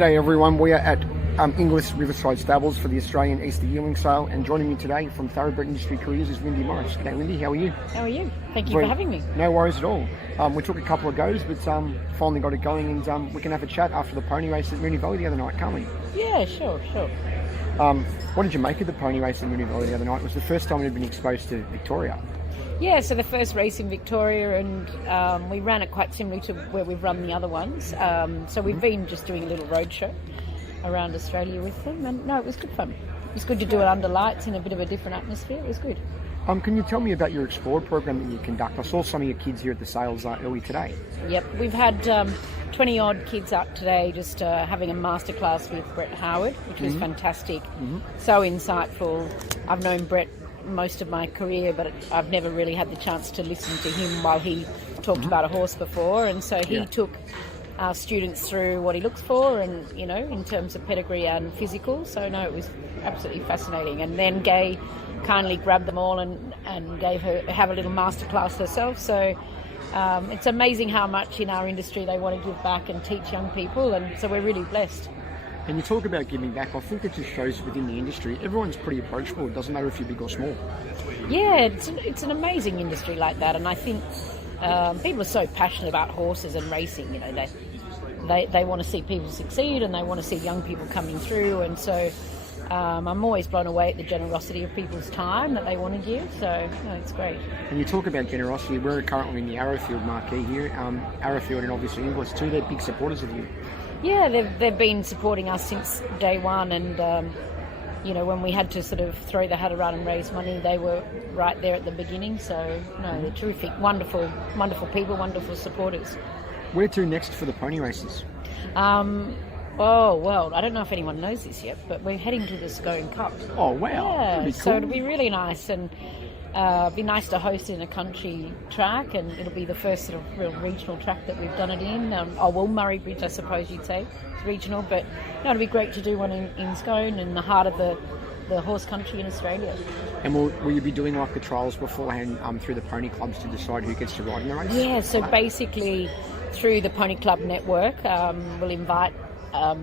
G'day everyone, we are at Inglis Riverside Stables for the Australian Easter Yearling Sale, and joining me today from Thoroughbred Industry Careers is Lindy Maurice. G'day Lindy, how are you? How are you? Thank you for having me. No worries at all. We took a couple of goes, but finally got it going, and we can have a chat after the pony race at Moonee Valley the other night, can't we? Yeah, sure. What did you make of the pony race at Moonee Valley the other night? It was the first time we'd been exposed to Victoria. Yeah, so the first race in Victoria, and we ran it quite similarly to where we've run the other ones. So we've been just doing a little roadshow around Australia with them, and no, it was good fun. It was good to do it under lights in a bit of a different atmosphere. It was good. Can you tell me about your Explore program that you conduct? I saw some of your kids here at the sales early today. Yep, we've had 20 odd kids up today just having a masterclass with Brett Howard, which was fantastic. So insightful. I've known Brett most of my career, but I've never really had the chance to listen to him while he talked about a horse before, and so he took our students through what he looks for, and in terms of pedigree and physical. So no, it was absolutely fascinating. And then Gay kindly grabbed them all and have a little masterclass herself. So it's amazing how much in our industry they want to give back and teach young people, and so we're really blessed. And you talk about giving back, I think it just shows within the industry, everyone's pretty approachable. It doesn't matter if you're big or small. Yeah, it's an amazing industry like that, and I think people are so passionate about horses and racing. They want to see people succeed, and they want to see young people coming through, and so I'm always blown away at the generosity of people's time that they want to give. So it's great. And you talk about generosity. We're currently in the Arrowfield marquee here. Arrowfield and obviously Inglis too, they're big supporters of you. Yeah, they've been supporting us since day one, and when we had to sort of throw the hat around and raise money, they were right there at the beginning. So they're terrific, wonderful people, wonderful supporters. Where to next for the pony races? Oh, well, I don't know if anyone knows this yet, but we're heading to the Scone Cup. Oh, wow. Yeah, that'd be cool. So it'll be really nice, and be nice to host in a country track, and it'll be the first sort of real regional track that we've done it in. Murray Bridge, I suppose you'd say, it's regional, but it'll be great to do one in Scone, in the heart of the horse country in Australia. And will you be doing like the trials beforehand through the pony clubs to decide who gets to ride in the race? Yeah, so basically through the Pony Club network, we'll invite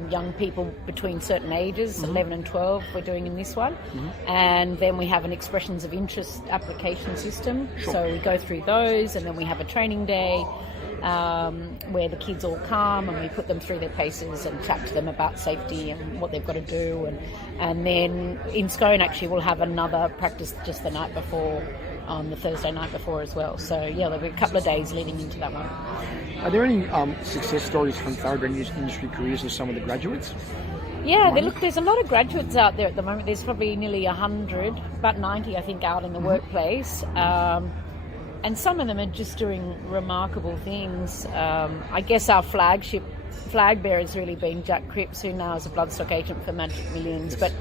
young people between certain ages, 11 and 12 we're doing in this one, and then we have an expressions of interest application system. So we go through those, and then we have a training day where the kids all come and we put them through their paces and chat to them about safety and what they've got to do, and then in Scone actually we'll have another practice just the night before, on the Thursday night before as well. So there'll be a couple of days leading into that one. Are there any success stories from Thoroughbred Industry Careers of some of the graduates? Yeah, there's a lot of graduates out there at the moment. There's probably nearly 100, about 90 I think, out in the workplace. And some of them are just doing remarkable things. I guess our flag bearer has really been Jack Cripps, who now is a bloodstock agent for Magic Millions, but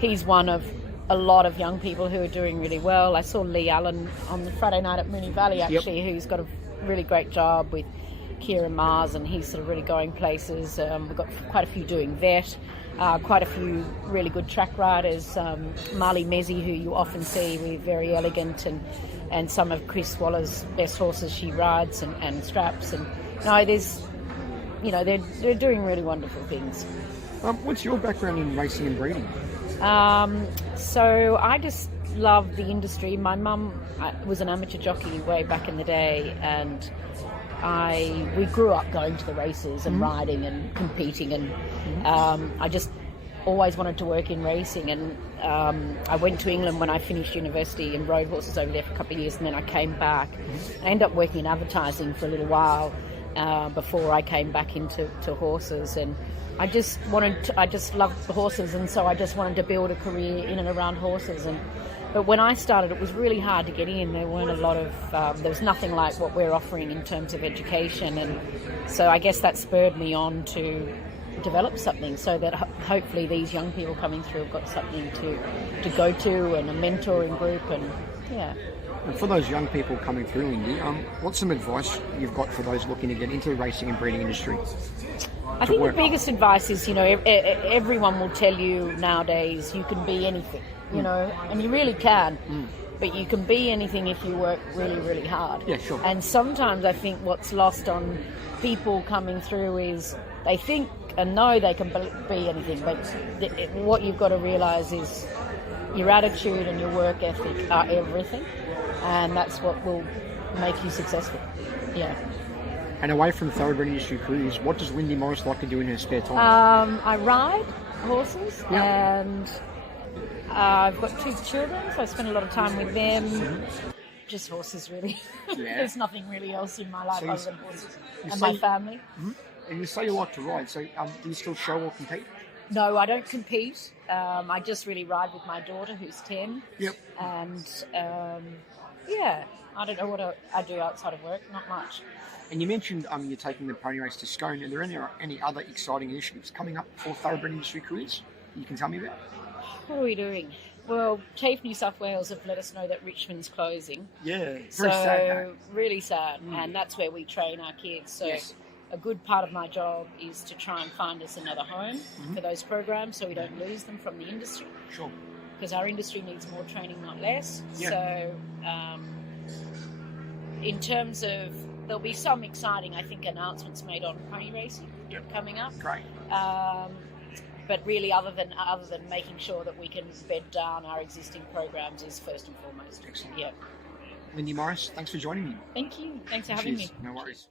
he's one of a lot of young people who are doing really well. I saw Lee Allen on the Friday night at Moonee Valley, actually, who's got a really great job with Kieran Mars, and he's sort of really going places. We've got quite a few doing vet, quite a few really good track riders. Marley Mezzi, who you often see with Very Elegant, and some of Chris Waller's best horses she rides, and Straps. And they're doing really wonderful things. What's your background in racing and breeding? So I just love the industry. My mum was an amateur jockey way back in the day, and we grew up going to the races and riding and competing, and I just always wanted to work in racing, and I went to England when I finished university and rode horses over there for a couple of years, and then I came back. I ended up working in advertising for a little while before I came back into horses, and I just loved the horses, and so I just wanted to build a career in and around horses. But when I started, it was really hard to get in. There weren't a lot of, there was nothing like what we're offering in terms of education, and so I guess that spurred me on to develop something so that hopefully these young people coming through have got something to go to, and a mentoring group, and And for those young people coming through, Lindy, what's some advice you've got for those looking to get into the racing and breeding industry? I think the biggest advice is, everyone will tell you nowadays you can be anything, and you really can. But you can be anything if you work really, really hard. Yeah, sure. And sometimes I think what's lost on people coming through is they think and know they can be anything, but what you've got to realise is your attitude and your work ethic are everything, and that's what will make you successful. Yeah. And away from Thoroughbred Industry Careers, what does Lindy Maurice like to do in her spare time? I ride horses, and I've got 2 children, so I spend a lot of time with them. Just horses, really. Yeah. There's nothing really else in my life other than horses and say- my family. And you say you like to ride, so do you still show or compete? No, I don't compete. I just really ride with my daughter, who's 10. Yep. And, I don't know what I do outside of work. Not much. And you mentioned you're taking the pony race to Scone. Are there any other exciting initiatives coming up for Thoroughbred Industry Careers you can tell me about? What are we doing? Well, TAFE New South Wales have let us know that Richmond's closing. Yeah, very So, sad. really sad. And that's where we train our kids. So, Yes. a good part of my job is to try and find us another home for those programs so we don't lose them from the industry. Sure. Because our industry needs more training, not less. Yeah. So, in terms of, there'll be some exciting, I think, announcements made on pony racing coming up. Great. But really, other than making sure that we can bed down our existing programs is first and foremost. Excellent. Yeah. Lindy Maurice, thanks for joining me. Thank you. Thanks for having Cheers. me. No worries.